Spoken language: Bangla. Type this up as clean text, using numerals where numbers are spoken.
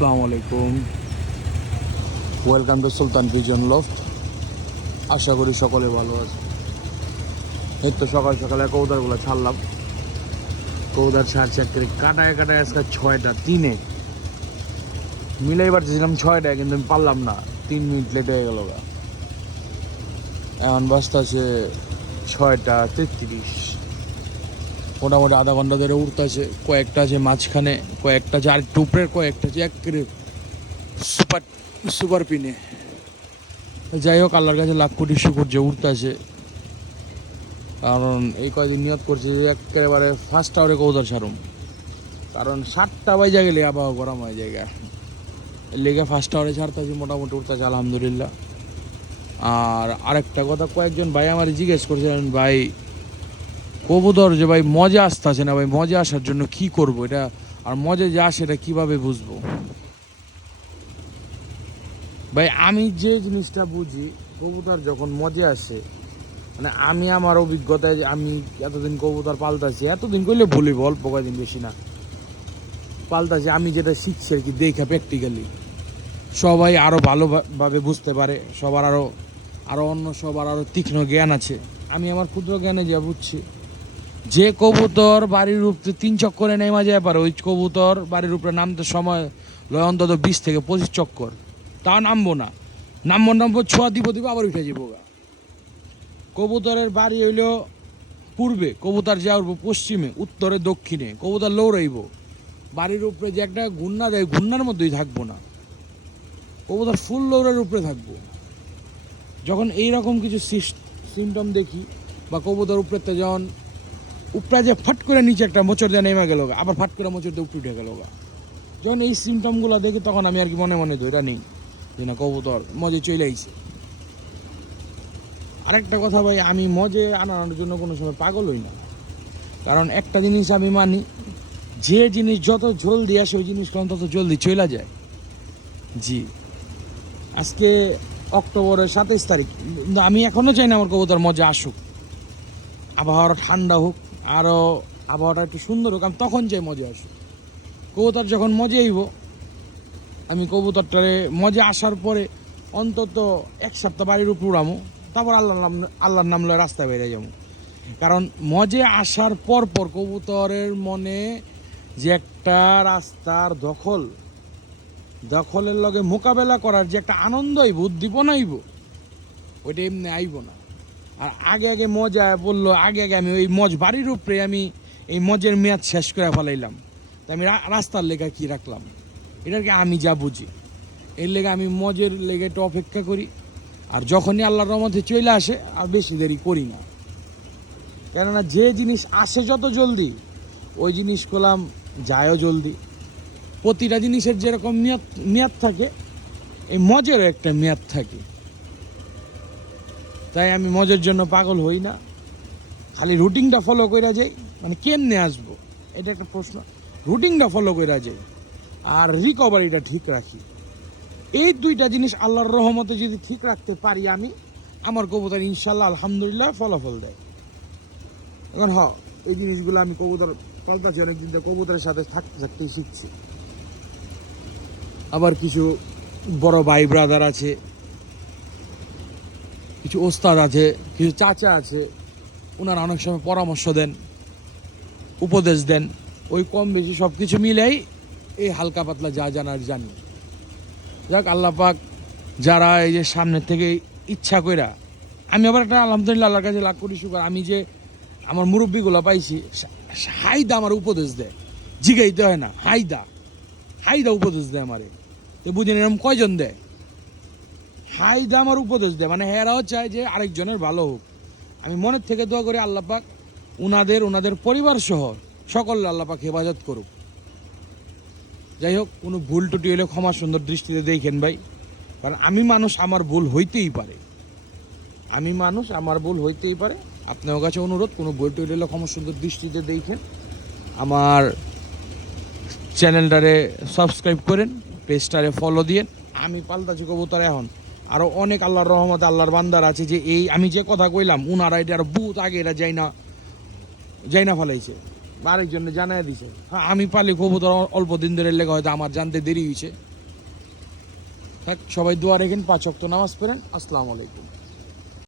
আসসালামু আলাইকুম, welcome to Sultan pigeon loft. আশা করি সকলে ভালো আছে। এই তো সকাল সকালে কবুতরগুলো ছাড়লাম। কবুতর ছাড়ছে কাটায় কাটায় আজকে 6টা 3-এ মিলাই পারতেছিলাম 6টায়, কিন্তু আমি পারলাম না, 3 মিনিট লেট হয়ে গেল। এখন বাসটা আছে 6টা 33। মোটামুটি আধা ঘন্টা ধরে উঠতেছে। কয়েকটা আছে মাঝখানে, কয়েকটা আছে আর টুপড়ের, কয়েকটা আছে একেবারে সুপার সুপার পিনে। যাই হোক, আল্লাহর কাছে লাখ কোটি শুকর যে উঠতেছে। কারণ এই কয়দিন নিয়ত করছে যে একেবারে ফার্স্ট আওয়ারে কবুতর ছাড়ুম। কারণ 7টা বাজে গেলে আবহাওয়া গরম হয়ে জায়গা, এর লেগে ফার্স্ট আওয়ারে ছাড়তেছি, মোটামুটি উঠতেছে আলহামদুলিল্লাহ। আর আরেকটা কথা, কয়েকজন ভাই আমার জিজ্ঞেস করছিলেন, ভাই কবুতর যে ভাই মজা আসতেছে না, ভাই মজা আসার জন্য কি করব এটা, আর মজা যে আসে এটা কীভাবে বুঝবো? ভাই আমি যে জিনিসটা বুঝি, কবুতর যখন মজা আসে, মানে আমি আমার অভিজ্ঞতায়, আমি এতদিন কবুতর পাল্টাছি, এতদিন করলে ভুলিব, অল্প কয়েকদিন, বেশি না পাল্টাছি। আমি যেটা শিখছি আর কি, দেখা প্র্যাকটিক্যালি সবাই আরও ভালোভাবে বুঝতে পারে, সবার আরও অন্য সবার আরও তীক্ষ্ণ জ্ঞান আছে। আমি আমার ক্ষুদ্র জ্ঞানে যা বুঝছি, যে কবুতর বাড়ির উপরে 3 চক্করে নেমা যায় পারে, ওই কবুতর বাড়ির উপরে নামতে সময় লয় অন্তত 20 থেকে 25 চক্কর। তাও নামবো না, নামবো ছোঁয়া দিব আবার উঠে যাবো। কবুতরের বাড়ি হইল পূর্বে, কবুতর যা উঠবো পশ্চিমে, উত্তরে, দক্ষিণে। কবুতর লৌড়াইব, বাড়ির উপরে যে একটা ঘূর্ণা দেয়, ঘূর্ণার মধ্যেই থাকবো না, কবুতর ফুল লৌড়ের উপরে থাকবো। যখন এইরকম কিছু সিমটম দেখি, বা কবুতর উপরেতে যখন উপরে যে ফট করে নিচে একটা মোচড় দিয়ে নেমে গেল, আবার ফট করে মোচড় দিয়ে উপরে উঠে গেল, যখন এই সিমটমগুলো দেখি, তখন আমি আর কি মনে মনে ধরে নেই যে না, কবুতর মজে চলে আইছে। আরেকটা কথা ভাই, আমি মজে আনানোর জন্য কোনো সময় পাগল হই না। কারণ একটা জিনিস আমি মানি, যে জিনিস যত জলদি আসে, ওই জিনিসগুলো তত জলদি চলে যায়। জি, আজকে অক্টোবরের 27 তারিখ, কিন্তু আমি এখনও চাই না আমার কবুতর মজা আসুক, আবহাওয়াটা ঠান্ডা হোক, আরও আবহাওয়াটা একটু সুন্দর হোক, আমি তখন চাই মজা আসুক। কবুতর যখন মজা আইব, আমি কবুতরটারে মজা আসার পরে অন্তত 1 সপ্তাহ বাড়ির উপর উড়ামো, তারপর আল্লাহর নাম লয় রাস্তায় বেরিয়ে যাবো। কারণ মজে আসার পর কবুতরের মনে যে একটা রাস্তার দখলের লগে মোকাবেলা করার যে একটা আনন্দ আইব, উদ্দীপনা আইব, ওইটা এমনি আইব না। আর আগে মজা বললো, আগে আমি ওই বাড়ির উপরে আমি এই মজের মেয়াদ শেষ করে ফেলাইলাম, তাই আমি রাস্তার লেখা কি রাখলাম, এটাকে আমি যা বুঝি। এর লেগে আমি মজের লেগে একটু অপেক্ষা করি, আর যখনই আল্লাহর রহমতে চলে আসে আর বেশি দেরি করি না। কেননা যে জিনিস আসে যত জলদি, ওই জিনিস করলাম যায়ও জলদি। প্রতিটা জিনিসের যেরকম মেয়াদ থাকে, এই মজেরও একটা মেয়াদ থাকে। তাই আমি মজের জন্য পাগল হই না, খালি রুটিনটা ফলো করে যাই। মানে কেমনে আসবো এটা একটা প্রশ্ন, রুটিনটা ফলো করে যাই আর রিকভারিটা ঠিক রাখি। এই 2টা জিনিস আল্লাহর রহমতে যদি ঠিক রাখতে পারি, আমি আমার কবুতর ইনশাল্লাহ আলহামদুলিল্লাহ ফলাফল দেয়। এখন এই জিনিসগুলো আমি কবুতর পাল্টাচ্ছি অনেকদিন থেকে, কবুতরের সাথে থাকতেই শিখছি। আবার কিছু বড় ভাই ব্রাদার আছে, কিছু ওস্তাদ আছে, কিছু চাচা আছে, ওনারা অনেক সময় পরামর্শ দেন, উপদেশ দেন। ওই কম বেশি সব কিছু মিলেই এই হালকা পাতলা যা জানার জানি। যাক, আল্লাহ পাক যারা এই যে সামনের থেকে ইচ্ছা কইরা, আমি আবার একটা আলহামদুলিল্লাহ আল্লাহর কাছে লাখ কোটি শুকর, আমি যে আমার মুরব্বীগুলো পাইছি, হাইদা আমার উপদেশ দেয়, জিগাইতে হয় না, হাইদা উপদেশ দেয় আমারে। তো বুঝেন এরকম কয়জন দেয়? হাইদা আমার উপদেশ দেয়, মানে এরাও চায় যে আরেকজনের ভালো হোক। আমি মনের থেকে দোয়া করি আল্লাহ পাক ওনাদের পরিবার সহ সকলে আল্লাহ পাক হেফাজত করুক। যাই হোক, কোনো ভুল টুটি হলে ক্ষমা সুন্দর দৃষ্টিতে দেখেন ভাই, কারণ আমি মানুষ, আমার ভুল হইতেই পারে। আপনার কাছে অনুরোধ, কোনো ভুল টুটি হলে ক্ষমা সুন্দর দৃষ্টিতে দেখেন। আমার চ্যানেলটারে সাবস্ক্রাইব করেন, পেজটারে ফলো দিয়েন। আমি পাল্টাছি কবুতর এখন আরও অনেক আল্লাহর রহমতে আল্লাহর বান্দার আছে, যে এই আমি যে কথা কইলাম, উনারা এটা আরও বহুত আগে এটা যাই না ফেলাইছে, আরেকজনে জানাই দিছে। আমি পালি কবুতর অল্প দিন ধরে লেগে, হয়তো আমার জানতে দেরি হয়েছে, থাক, সবাই দোয়া রেখেন, 5 ওয়াক্ত নামাজ পড়েন। আসসালামু আলাইকুম।